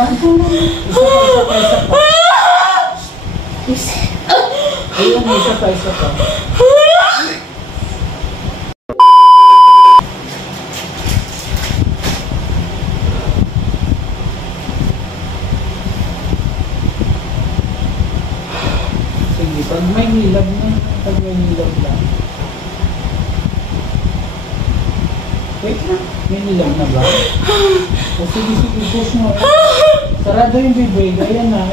Sarang po lang. Isa pa. Ayun, isa pa. Sige, pag may hilab na, lang. Wait na, may hilab na ba? O sige, push mo. Sarado yung bibig, ayan na.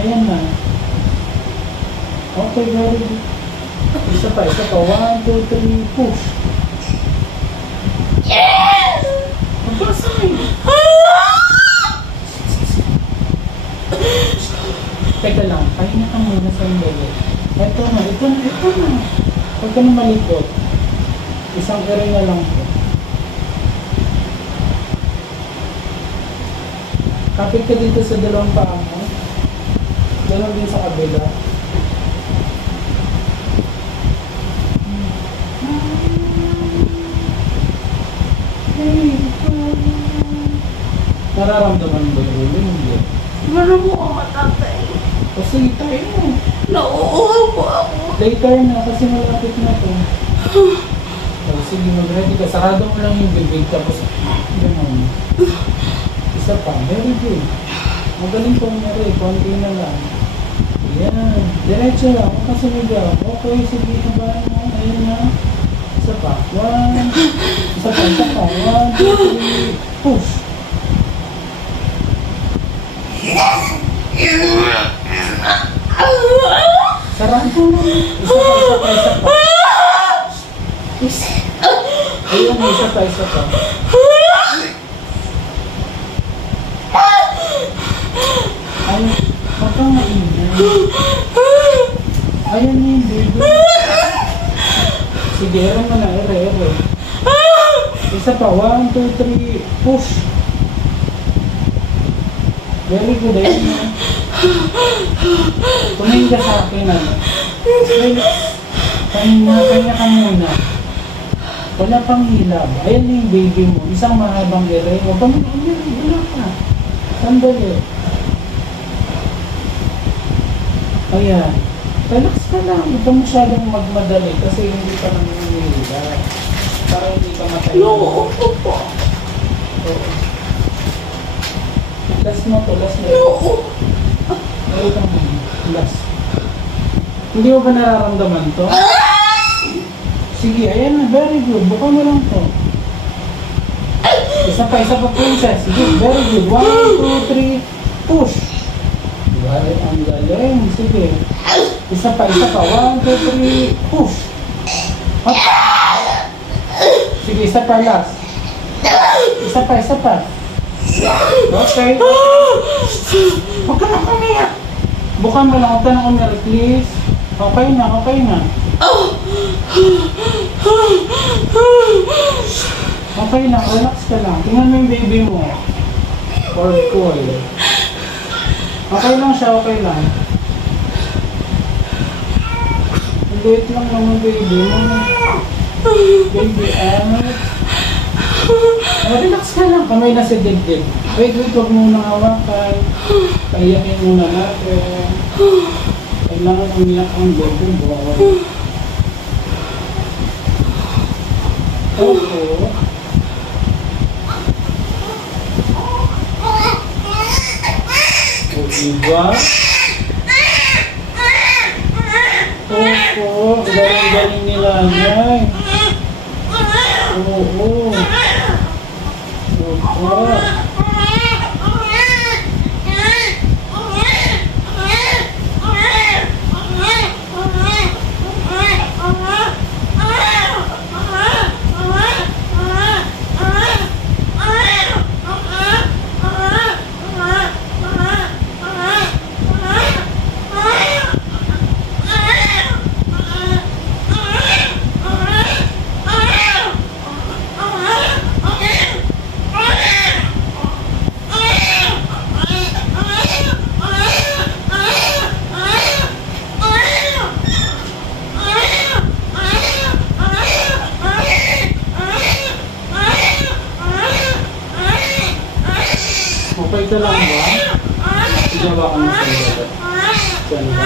Okay, very good. Isa pa. 1, 2, 3, push. Yes! Magpasay. Teka lang, pahinga ka muna sa hindi. Ito na. Huwag ka na malikot. Isang ere na lang po. Kapit ka dito sa dalawang paa mo. Ganon din sa kabila. Nararamdaman mo ba yung ulo? Hindi. Meron mo ako matatay. O sige, tayo mo. Nauuhaw po ako. Later na kasi malapit na to. O sige, mag-ready ka. Sarado mo lang yung bibig tapos gano'n. Isa pa. Very good. Magaling po meron. Konti na lang. Ayan. Diretso lang. Huwag ka sumigaw. Okay, sige. Habahan mo. Ayan na. Isa pa. 1. Isa pa. 1, 2, 3. Push. Sarang po lang. Isa pa. Ayun, isa pa. Ayun, huwag kang maingay. Ayun na yung baby. Sige, ere mo na, ere. Isa pa, 1, 2, 3, push. Very good, ayun na. Tumingin ka sa akin, ano. Kanya ka muna. Wala pang hilab. Ayan na yung baby mo. Isang mahabang ere. Huwag kang wala ka. Sandali. Ayan. Relax ka lang. Huwag ka masyadong magmadali kasi hindi ka nang hinihilab. Para hindi ka matayo. No, po. Oo. Last mo to. No. Meron kang last. Hindi mo ba nararamdaman to? Sige, ayan na. Very good. Buka mo lang to. Isa pa princess. Sige, very good. 1, 2, 3, push. Galing, ang galing. Sige. Isa pa. 1, 2, 3, push. Hop. Sige, isa pa last. Isa pa. Okay. Huwag ka na kumiyak. Buka mo lang. Huwag ka na kumiyak, please. Okay na. Okay lang, relax ka lang. Tingnan mo yung baby mo. Or cool. Okay lang siya, okay lang. Liit lang naman baby mo. Baby, relax ka lang. Kamay na si dibdib. Wait, huwag muna hawakan. Paiyakin muna natin. Kailangan umiyak ang baby. Bawal. Opo. O diba? Opo. Galing nila niya. Oo. Opo. Ginawa ko ng sandala. Sana.